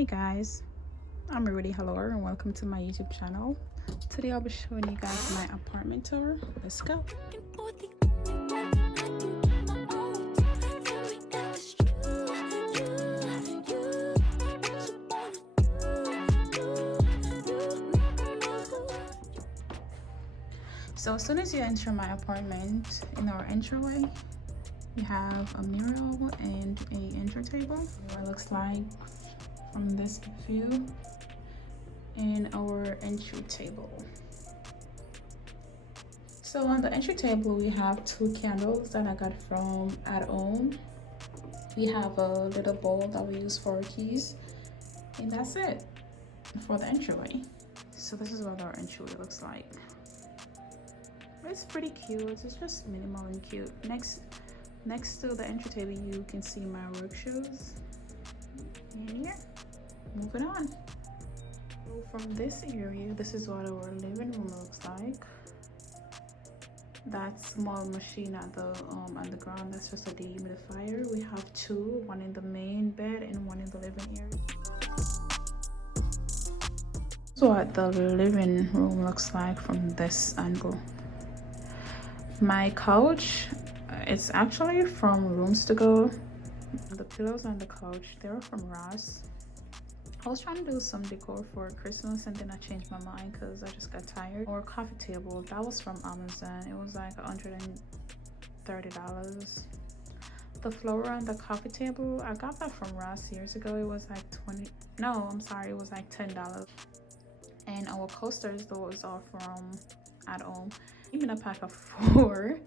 Hey guys, I'm Rudy. Hello and welcome to my YouTube channel. Today I'll be showing you guys my apartment tour. Let's go. So as soon as you enter my apartment, in our entryway, you have a mural and a enter table. What it looks like from this view, and our entry table. So on the entry table we have two candles that I got from at home. We have a little bowl that we use for our keys, and that's it for the entryway. So this is what our entryway looks like. It's pretty cute. It's just minimal and cute. Next to the entry table you can see my work shoes. And yeah, moving on. So from this area, this is what our living room looks like. That small machine at the ground, that's just a dehumidifier. We have two, one in the main bed and one in the living area. So what the living room looks like from this angle. My couch, it's actually from Rooms to Go. The pillows on the couch, they were from Ross. I was trying to do some decor for Christmas and then I changed my mind because I just got tired. Our coffee table, that was from Amazon. It was like $130. The floor on the coffee table, I got that from Ross years ago. It was like it was like $10. And our coasters, those are from at home. Even a pack of 4.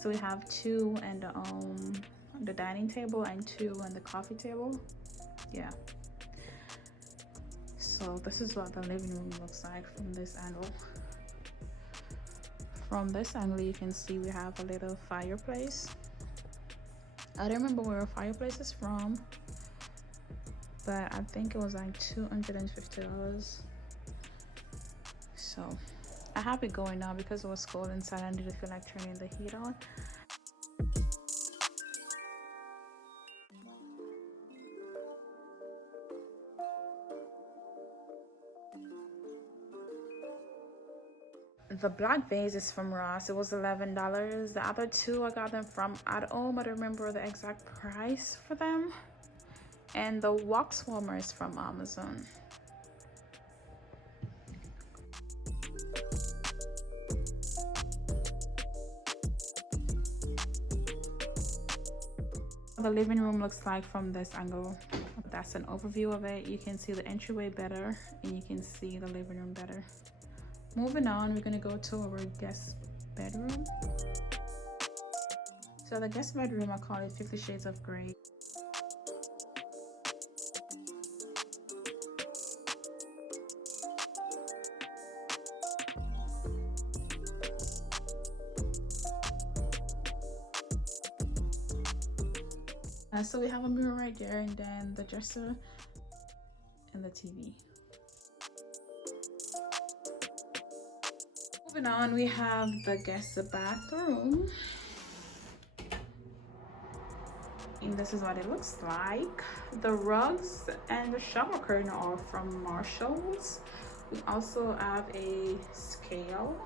So we have 2 and the dining table and 2 on the coffee table. Yeah. So this is what the living room looks like from this angle. From this angle you can see we have a little fireplace. I don't remember where a fireplace is from, but I think it was like $250. So I have it going now because it was cold inside. I didn't feel like turning the heat on. The black vase is from Ross. It was $11. The other 2 I got them from at home. I don't remember the exact price for them. And the wax warmer is from Amazon. The living room looks like from this angle. That's an overview of it. You can see the entryway better and you can see the living room better. Moving on, we're gonna go to our guest bedroom. So the guest bedroom, I call it 50 Shades of Grey. So we have a mirror right there, and then the dresser and the TV. Moving on, we have the guest bathroom. And this is what it looks like. The rugs and the shower curtain are from Marshalls. We also have a scale.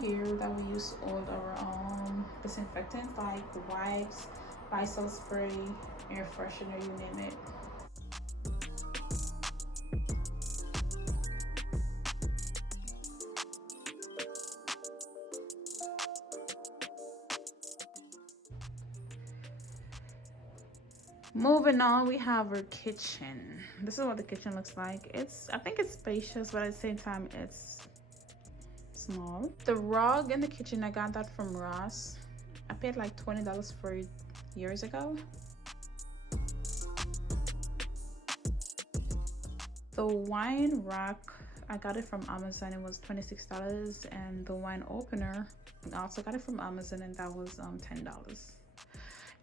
Here that we use all our disinfectants like wipes, Lysol spray, air freshener, you name it. Moving on, we have our kitchen. This is what the kitchen looks like. I think it's spacious, but at the same time it's small. The rug in the kitchen, I got that from Ross. I paid like $20 for it years ago. The wine rack, I got it from Amazon. It was $26, and the wine opener, I also got it from Amazon, and that was $10.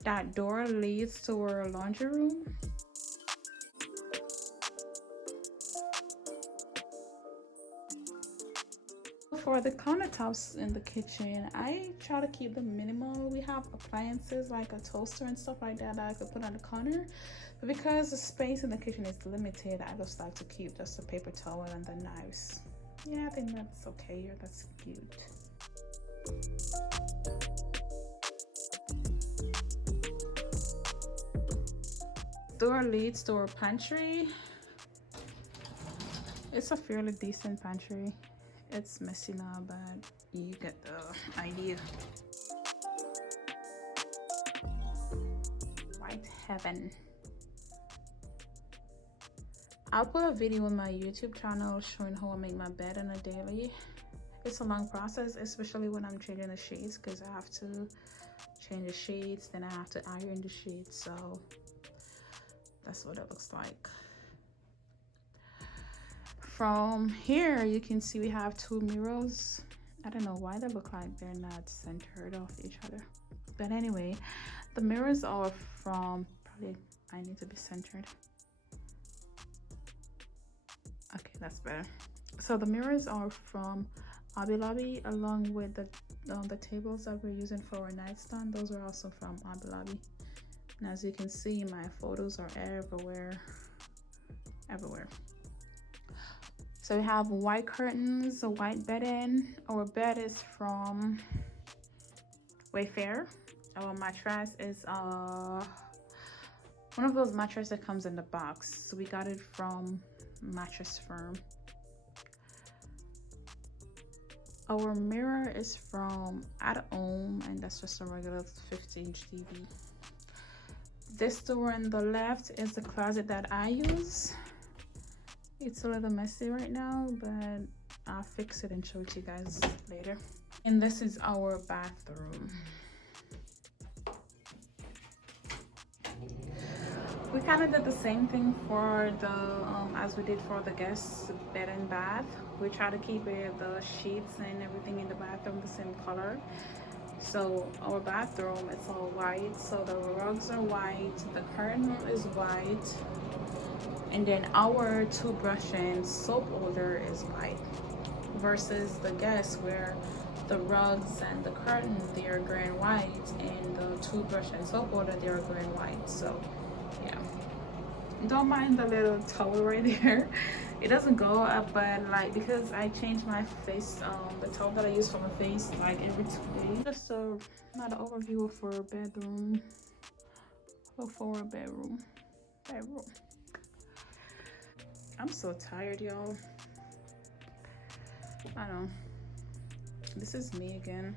That door leads to our laundry room. for the countertops in the kitchen, I try to keep them minimal. We have appliances like a toaster and stuff like that that I could put on the counter. But because the space in the kitchen is limited, I just like to keep just the paper towel and the knives. Yeah, I think that's okay. That's cute. Door leads to our pantry. It's a fairly decent pantry. It's messy now, but you get the idea. White heaven. I'll put a video on my YouTube channel showing how I make my bed on a daily. It's a long process, especially when I'm changing the sheets, because I have to change the sheets, then I have to iron the sheets. So that's what it looks like. From here, you can see we have two mirrors. I don't know why they look like they're not centered off each other. But anyway, the mirrors are from, probably I need to be centered. Okay, that's better. So the mirrors are from Hobby Lobby, along with the tables that we're using for our nightstand. Those are also from Hobby Lobby. And as you can see, my photos are everywhere. So we have white curtains, a white bedding. Our bed is from Wayfair. Our mattress is one of those mattresses that comes in the box. So we got it from Mattress Firm. Our mirror is from At Home, and that's just a regular 50-inch TV. This door on the left is the closet that I use. It's a little messy right now, but I'll fix it and show it to you guys later. And this is our bathroom. We kind of did the same thing for the as we did for the guest bed and bath. We try to keep the sheets and everything in the bathroom the same color. So our bathroom, it's all white. So the rugs are white, the curtain is white, and then our toothbrush and soap holder is white. Versus the guest, where the rugs and the curtain, they are gray and white, and the toothbrush and soap holder, they are gray and white. So yeah, don't mind the little towel right there. It doesn't go up, but like, because I change my face, the towel that I use for my face like every 2 days. Just not an overview for a bedroom or for a bedroom. I'm so tired, y'all. I know, this is me again.